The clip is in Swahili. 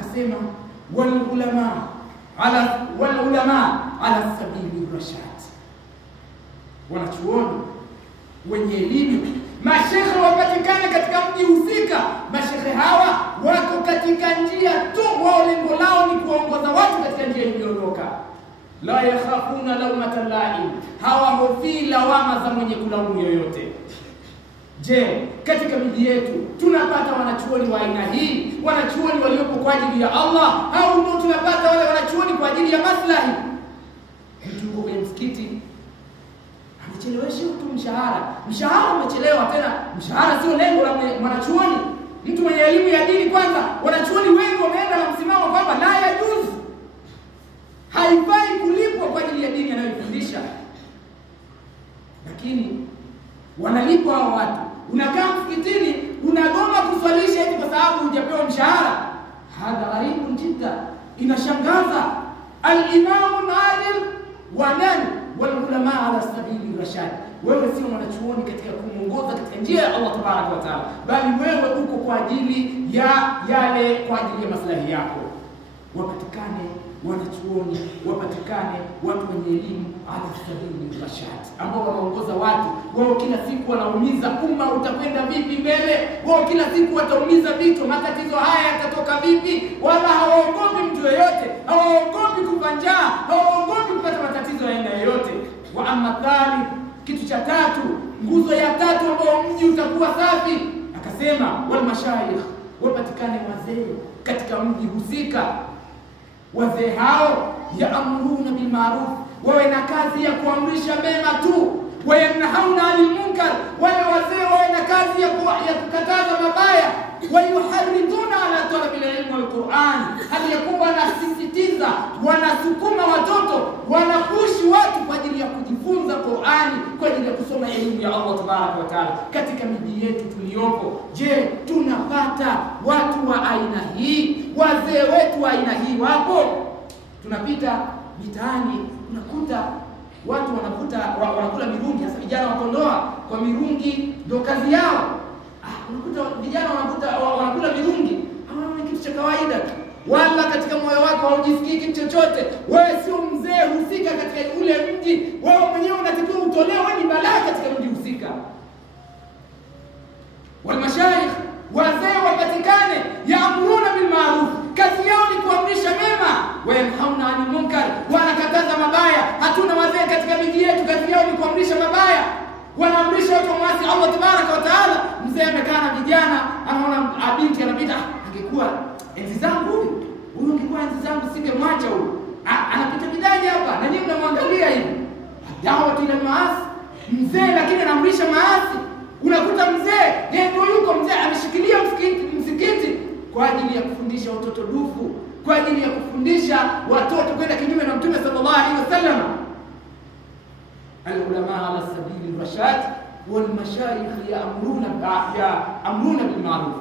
akasema wal ulama ala sabili rashad, wanachuoni wenye elimu, mashekhe wapatikana katika mji husika. Mashekhe hawa wako katika njia tu, wao lengo lao ni kuongoza watu katika njia iliyonyoka. La yakhafuna lawmata laim, hawahofii lawama za mwenye kulaumu yoyote. Je, katika miji yetu tunapata wanachuoni wa aina hii, wanachuoni waliopo kwa ajili ya Allah, au ndio tunapata wale wanachuoni kwa ajili ya maslahi? Mtu kwenye msikiti amechelewesha mtu mshahara umechelewa, tena mshahara sio lengo la mwanachuoni. Mtu mwenye elimu ya dini kwanza, wanachuoni wengi wameenda na msimamo kwamba la yajuzu, haifai kulipwa kwa ajili ya dini anayofundisha, lakini wanalipwa hao watu. Unakaa msikitini unagoma kuswalisha eti kwa sababu hujapewa mshahara. Hadha gharibun jidda, inashangaza. Al-imamu adil wa nani wal ulama ala sabili rashad. Wewe sio mwanachuoni katika kumuongoza katika njia ya Allah tabaraka wa taala, bali wewe uko kwa ajili ya yale, kwa ajili ya maslahi yako. Wapatikane wanachuoni, wapatikane watu wenye elimu ala sabili rashad, ambao wanaongoza watu. Wao kila siku wanaumiza umma utakwenda vipi mbele, wao kila siku wataumiza vitu, matatizo haya yatatoka vipi, wala hawaogopi mtu yeyote, hawaogopi kupanjaa, hawaogopi kupata matatizo ya aina yoyote. Wa amma thali, kitu cha tatu, nguzo ya tatu ambao mji utakuwa safi, akasema wal mashayikh, wapatikane wazee katika mji husika. Wazee hao yaamruna bil ma'ruf, wawe na kazi ya kuamrisha mema tu, wayanhauna 'anil munkar, wale wazee wawe na kazi ya kukataza mabaya, wayuharriduna ala talabil ilmi wal Qur'an, hali yakuwa wanasisitiza, wanasukuma watoto, wanapushi watu kwa ajili ya kujifunza Qur'ani, kwa ajili ya kusoma elimu ya Allah tabaraka wa taala. Katika miji yetu tuliyopo, je, tunapata watu wa aina hii? Wazee wetu wa aina hii wapo? Tunapita mitaani unakuta watu wanakula mirungi, hasa vijana wa Kondoa, kwa mirungi ndio kazi yao. Unakuta vijana wanakula mirungi, hawana kitu cha kawaida tu, wala katika moyo wako haujisikii kitu chochote. Wewe sio mzee husika katika ule mji, wewe mwenyewe unatakiwa utolewe ni balaa katika mji husika. Wal mashayikh, wazee wapatikane, yaamruna bil ma'ruf, kazi yao ni kuamrisha mema, wayanhauna 'anil munkar, wanakataza mabaya. Hatuna wazee katika miji yetu, kazi yao ni kuamrisha mabaya, wanaamrisha watu waasi Allah tabaraka wa taala. Mzee amekaa na vijana, anaona binti anapita, angekuwa enzi zangu huyu angekuwa enzi zangu singemwacha huyu, anapita bidaji hapa na nyinyi mnamwangalia hivi. Dawa ila maasi, mzee lakini anaamrisha maasi. Unakuta mzee yeye ndio yuko mzee ameshikilia msikiti kwa ajili ya kufundisha watoto dufu, kwa ajili ya kufundisha watoto kwenda kinyume na Mtume sallallahu alaihi wasallam. Al-ulama ala sabili rashad wal mashayikh ya'muruna bil ma'ruf.